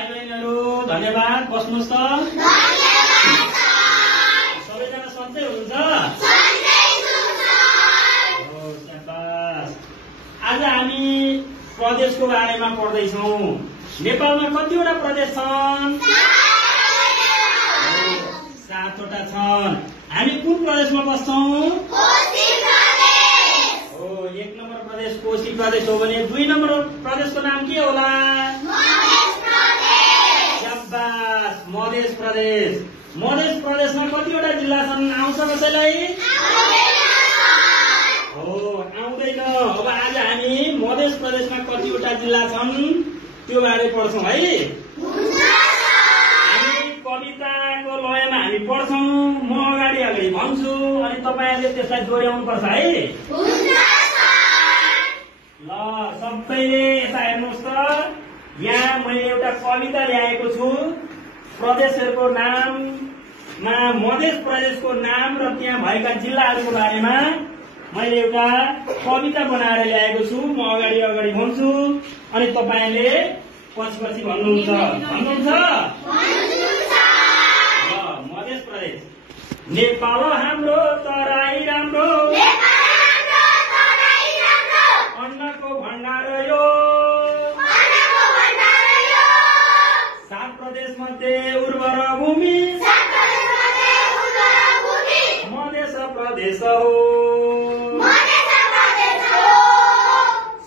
भाइ बहिनीहरू धन्यवाद। बस्नुहोस् त। सबैजना सन्चै हुनुहुन्छ? आज हामी प्रदेशको बारेमा पढ्दैछौँ। नेपालमा कतिवटा प्रदेश छन्? 7वटा छन्। हामी कुन प्रदेशमा बस्छौँ? हो, 1 नम्बर प्रदेश कोशी प्रदेश हो भने 2 नम्बर प्रदेशको नाम के होला? मधेस प्रदेश। मधेस प्रदेशमा कतिवटा जिल्ला छन्? आउँछ कसैलाई? हो, आउँदैन। अब आज हामी मधेस प्रदेशमा कतिवटा जिल्ला छन् त्यो बारे पढ्छौँ है। हामी कविताको लयमा हामी पढ्छौँ। म अगाडि भन्छु अनि तपाईँहरूले त्यसलाई दोहोऱ्याउनु पर्छ है। ल, सबैले यता हेर्नुहोस् त। यहाँ मैले एउटा कविता ल्याएको छु। प्रदेशहरूको नाममा मधेस प्रदेशको नाम र त्यहाँ भएका जिल्लाहरूको बारेमा मैले एउटा कविता बनाएर ल्याएको छु। म अगाडि भन्छु अनि तपाईँले पछि भन्नुहुन्छ। मधेस प्रदेश। नेपाल हाम्रो तराई राम्रो, अन्नको भण्डार यो। 7 प्रदेश मध्ये उर्वर भूमि मधेस प्रदेश हो।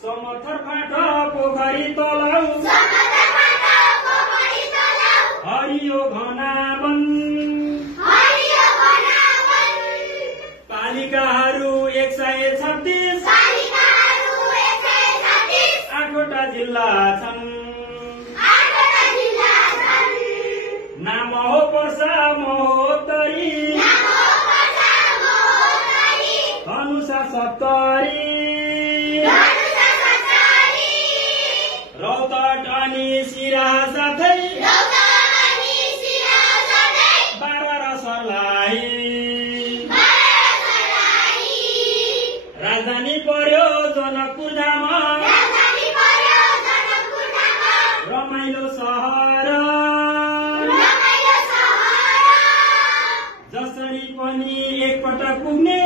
समथर फाँट पोखरी तलाउ, हरियो घना वन। पालिकाहरू 136, 8वटा जिल्ला छन्। नाम हो पर्सा महोत्तरी, धनुषा सप्तरी, रौतहट अनि सिरा साथै 12 र सर्लाही। राजधानी पर्यो जनकपुर धाम, रमाइलो सहर। जसरी पनि एकपटक पुग्ने